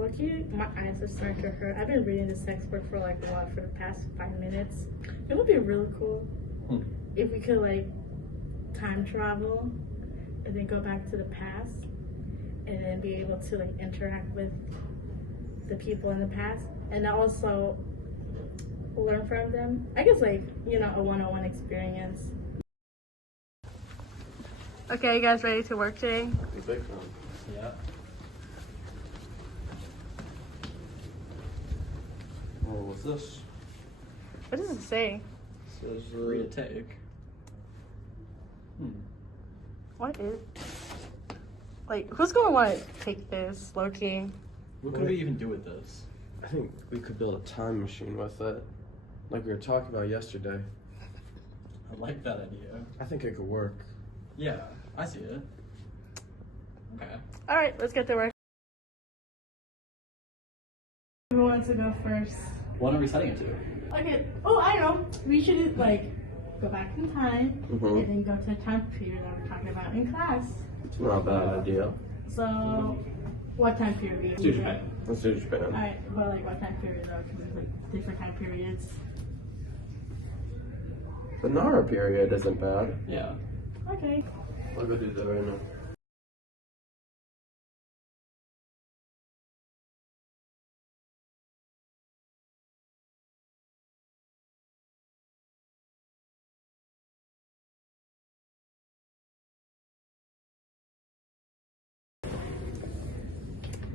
Lucky, my eyes are starting to hurt. I've been reading this textbook for like what, for the past 5 minutes. It would be really cool if we could like time travel and then go back to the past and then be able to like interact with the people in the past and also learn from them. I guess like, you know, a one-on-one experience. Okay, you guys ready to work today? Big time. Yeah. Oh, what's this? What does it say? It says, Read a take. What is? Like, who's gonna want to take this, Loki? What could we even do with this? I think we could build a time machine with it, like we were talking about yesterday. I like that idea. I think it could work. Yeah, I see it. Okay. All right, let's get to work. Who wants to go first? What are we setting it to? Okay. Oh, I know. We should like go back in time Mm-hmm. and then go to a time period that we're talking about in class. It's not a bad idea. So, what time period? Let's do Japan. Let's do Japan. All right, but like what time period though? Because there's like different time periods. The Nara period isn't bad. Yeah. Okay. I'll go do that right now.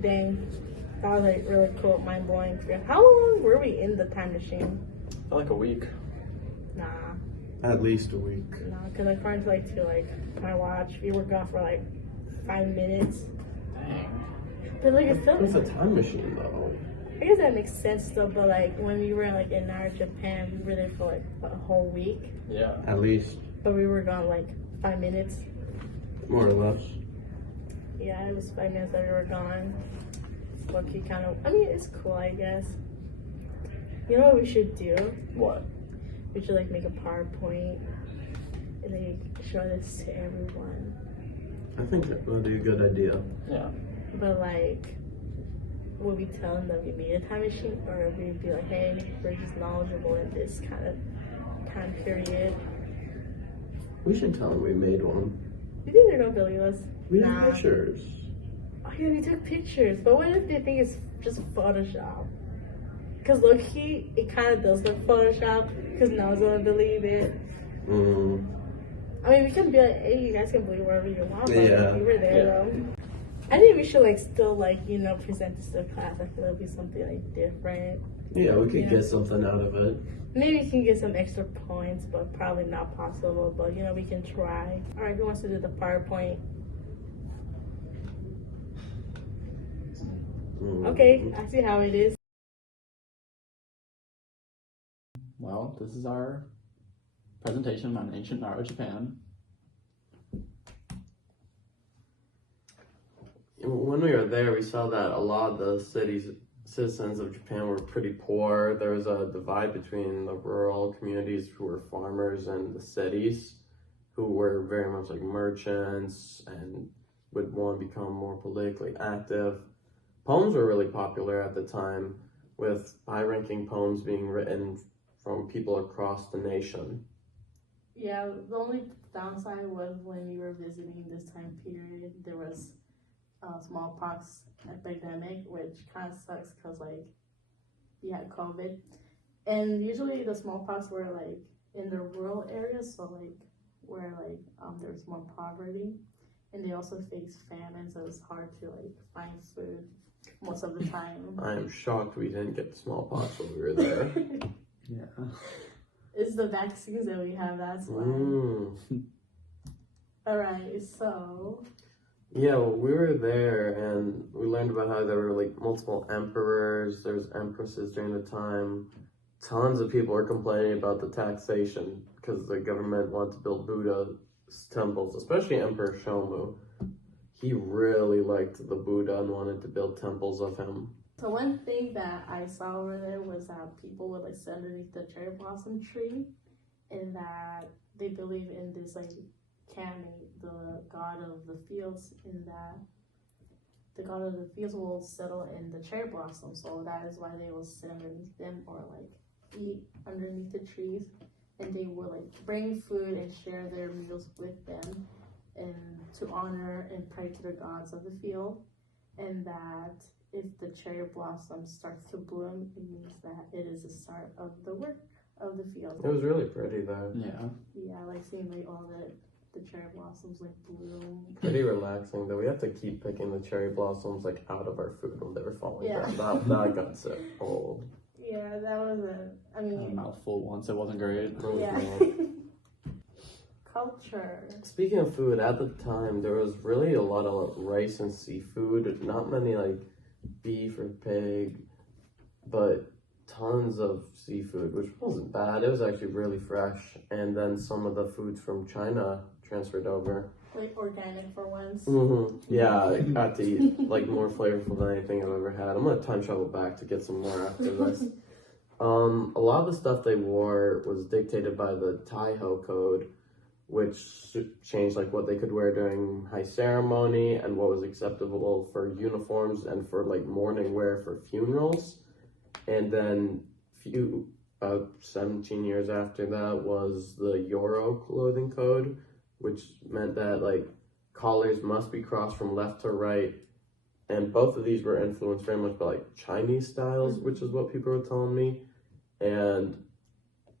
Dang, that was like really cool, mind blowing experience. How long were we in the time machine? Like a week. Nah, At least a week. because according to my watch, we were gone for like 5 minutes. Dang. But like it's still, It's a time machine though. I guess that makes sense though. But like when we were like in Nara, Japan, we were there for like a whole week, Yeah. At least. but we were gone like 5 minutes. More or less. Yeah, it was 5 minutes that we were gone. Lucky kind of. I mean, it's cool, I guess. You know what we should do? What? We should like make a PowerPoint and like show this to everyone. I think that would be a good idea. Yeah. But like, would we tell them that we made a time machine, or would we be like, hey, we're just knowledgeable in this kind of time period? We should tell them we made one. You think they're gonna believe us? We have pictures. Oh yeah, we took pictures. But what if they think it's just Photoshop? Because low-key, it kind of does look Photoshop, because no one's gonna believe it. I mean, we can be like, hey, you guys can believe whatever you want, but Yeah. we were there though. I think we should like still like, you know, present this to the class. I feel it'll be something like different. Yeah, we could Yeah. get something out of it. Maybe we can get some extra points, but probably not possible. But you know, we can try. All right, who wants to do the PowerPoint? Okay, I see how it is. Well, this is our presentation on ancient Nara, Japan. When we were there, we saw that a lot of the citizens of Japan were pretty poor. There was a divide between the rural communities who were farmers and the cities who were very much like merchants and would want to become more politically active. Poems were really popular at the time, with high-ranking poems being written from people across the nation. Yeah, the only downside was when we were visiting this time period, there was smallpox epidemic, which kind of sucks because like we had COVID, and usually the smallpox were like in the rural areas, so like where like there's more poverty, and they also face famine, so it's hard to like find food most of the time. I am shocked we didn't get smallpox when we were there. Yeah. It's the vaccines that we have, that's why. All right, so Yeah, well, we were there and we learned about how there were like multiple emperors, there was empresses during the time. Tons of people were complaining about the taxation because the government wanted to build Buddha temples, especially Emperor Shomu. He really liked the Buddha and wanted to build temples of him. So one thing that I saw over there was that people would like sit underneath the cherry blossom tree, and that they believe in this like Kami, the god of the fields, in that the god of the fields will settle in the cherry blossoms, so that is why they will sit underneath them or like eat underneath the trees, and they will like bring food and share their meals with them, and to honor and pray to the gods of the field, and that if the cherry blossom starts to bloom, it means that it is the start of the work of the field. It was really pretty there. Yeah. Yeah, I like seeing like all the cherry blossoms like bloom. Pretty relaxing though. We have to keep picking the cherry blossoms like out of our food when they were falling Yeah. down. That got so old. Yeah, that was a A mouthful once. It wasn't great. yeah. Culture. Speaking of food, at the time there was really a lot of rice and seafood. Not many like beef or pig, but tons of seafood, which wasn't bad. It was actually really fresh. And then some of the foods from China transferred over. Like organic for once. Yeah, I got to eat like more flavorful than anything I've ever had. I'm gonna time travel back to get some more after this. A lot of the stuff they wore was dictated by the Taiho Code, which changed like what they could wear during high ceremony and what was acceptable for uniforms and for like mourning wear for funerals. And then 17 years after that was the Yoro clothing code, which meant that like collars must be crossed from left to right. And both of these were influenced very much by like Chinese styles, which is what people were telling me. And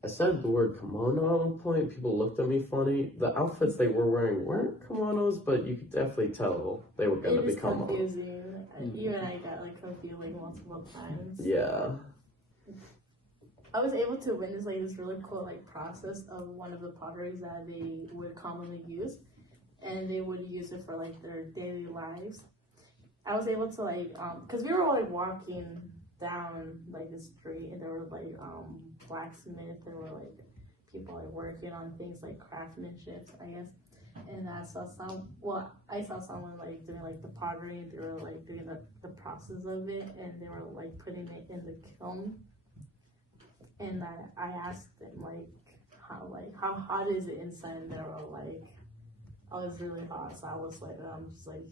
I said the word kimono at one point. People looked at me funny. The outfits they were wearing weren't kimonos, but you could definitely tell they were going to become confusing. You and I got like confused like multiple times. Yeah. I was able to witness like this really cool like process of one of the potteries that they would commonly use, and they would use it for like their daily lives. I was able to like because we were like walking down like the street, and there were like blacksmith, there were like people like working on things like craftsmanship, I guess. And I saw someone like doing like the pottery. They were like doing the process of it, and they were like putting it in the kiln. And I asked them like how hot is it inside, and they were like, oh, it's really hot. So I was like, I'm just like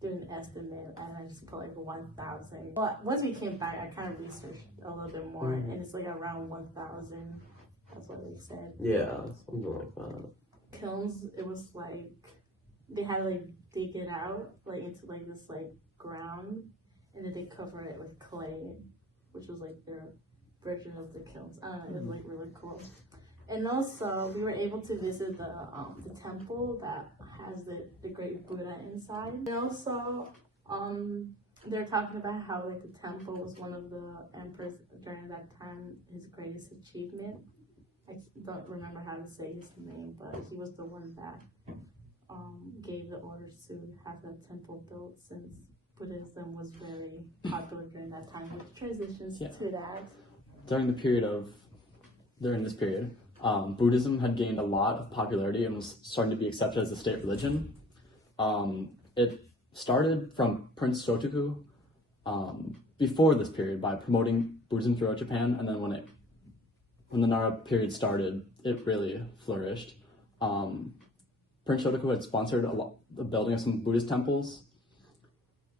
doing an estimate, and I just put like 1,000. But once we came back, I kind of researched a little bit more, and it's like around 1,000. That's what they said. Yeah, something like that. Kilns, it was like they had to like dig it out like into like this like ground, and then they cover it with clay, which was like their version of the kilns. I don't know, it was like really cool. And also we were able to visit the temple that has the great Buddha inside. And also they're talking about how like the temple was one of the emperors during that time, his greatest achievement. I don't remember how to say his name, but he was the one that gave the orders to have the temple built, since Buddhism was very popular during that time, which transitions to that. During this period, Buddhism had gained a lot of popularity and was starting to be accepted as a state religion. It started from Prince Shotoku before this period by promoting Buddhism throughout Japan, and then when the Nara period started, it really flourished. Prince Shotoku had sponsored the building of some Buddhist temples.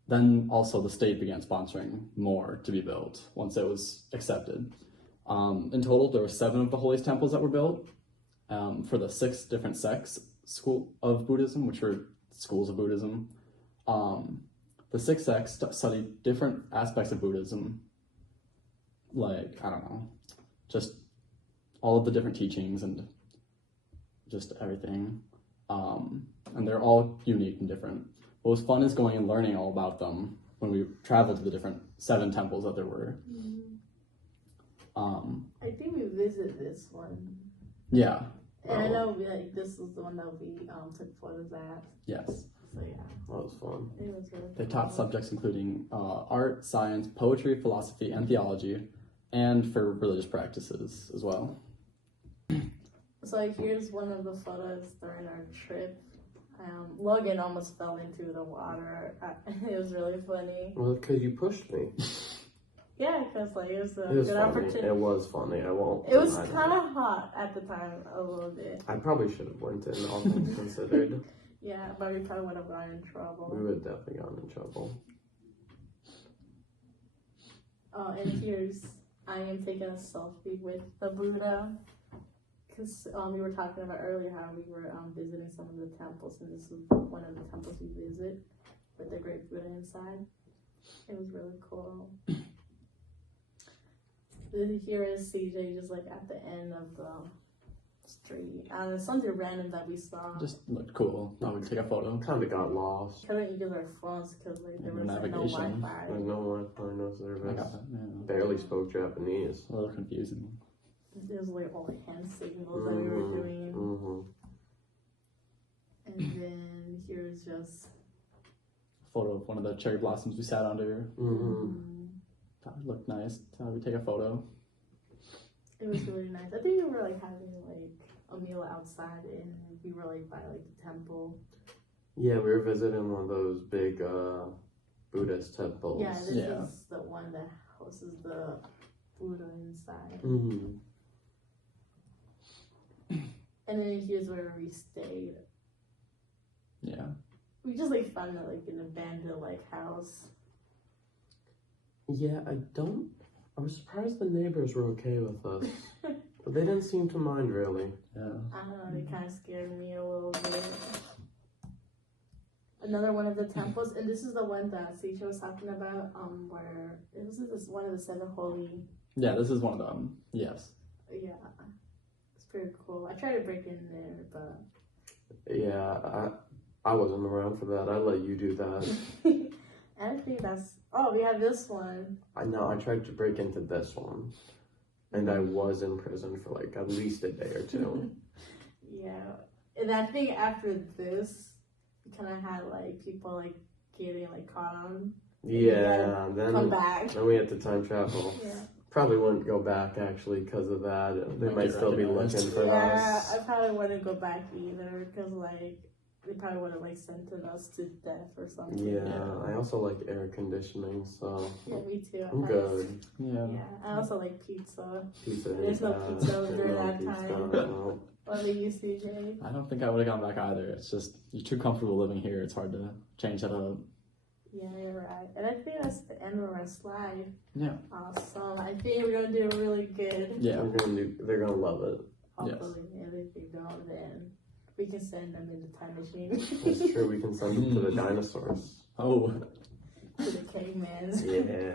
Then also the state began sponsoring more to be built once it was accepted. In total, there were 7 of the holiest temples that were built for the 6 different sects of Buddhism, which were schools of Buddhism. The 6 sects studied different aspects of Buddhism, like, I don't know, just all of the different teachings and just everything. And they're all unique and different. What was fun is going and learning all about them when we traveled to the different 7 temples that there were. I think we visited this one. Yeah. And I know this was the one that we took photos at. Yes. So yeah. That was fun. It was really They fun. taught subjects including art, science, poetry, philosophy, and theology, and for religious practices as well. So like, here's one of the photos during our trip. Logan almost fell into the water. It was really funny. Well, because you pushed me. Yeah, because like it was a It was good funny. opportunity. It was funny. I won't. It was deny that. kind of hot at the time, a little bit. I probably should have went in, all things considered. Yeah, but we probably would have gotten in We trouble. would have definitely gotten in trouble. And here's I am taking a selfie with the Buddha. Because we were talking about earlier how we were visiting some of the temples, and this is one of the temples we visit with the great Buddha inside. It was really cool. Here is CJ just like at the end of the street. And it's something random that we saw. Just looked cool. I would take a photo. Kind of got lost. Couldn't use our phones because like there No was like, no navigation. Wi-Fi. There's no Wi-Fi, no I service. got that. Yeah. Barely spoke Japanese. A little confusing. It was like all hand signals that we were doing. Mm-hmm. And then here's just Photo of one of the cherry blossoms we sat under. Mm-hmm. That looked nice. Thought we'd take a photo. it was really nice. I think we were like having like a meal outside and we were like by like the temple. Yeah, we were visiting one of those big Buddhist temples. Yeah, this Yeah. is the one that houses the Buddha inside. Mm-hmm. And then here's where we stayed. Yeah. We just like found like an abandoned like house. Yeah, I was surprised the neighbors were okay with us. But they didn't seem to mind really. Yeah. I don't know, they kind of scared me a little bit. Another one of the temples, and this is the one that Seisha was talking about, where this is this one of the 7 holy. Yeah, this is one of them. Yes. Yeah, it's pretty cool. I tried to break in there, but Yeah, I wasn't around for that. I let you do that. I don't think that's. Oh, we have this one. I know, I tried to break into this one. And I was in prison for like at least a day or two. Yeah, and I think after this, we kind of had like people like getting like caught on. Yeah, Come then back. we had to time travel. Yeah. Probably wouldn't go back actually because of that. They Might might get still be recognized. looking for Yeah, us. I probably wouldn't go back either because like they probably would have like sentenced us to death or something. Yeah, I also like air conditioning, so Yeah, me too. I'm good. Yeah. Yeah, I also like pizza. Pizza. There's no ain't pizza bad. during No that pizza, time. no. What about you, CJ? I don't think I would have gone back either. It's just, you're too comfortable living here. It's hard to change that up. Yeah, you're right. And I think that's the end of our slide. Yeah. Awesome. I think we're gonna do really good. Yeah. They're gonna love it. Hopefully, and if they don't, then we can send them in the time machine It's true. We can send them to the dinosaurs. Oh. to the cavemans. Yeah.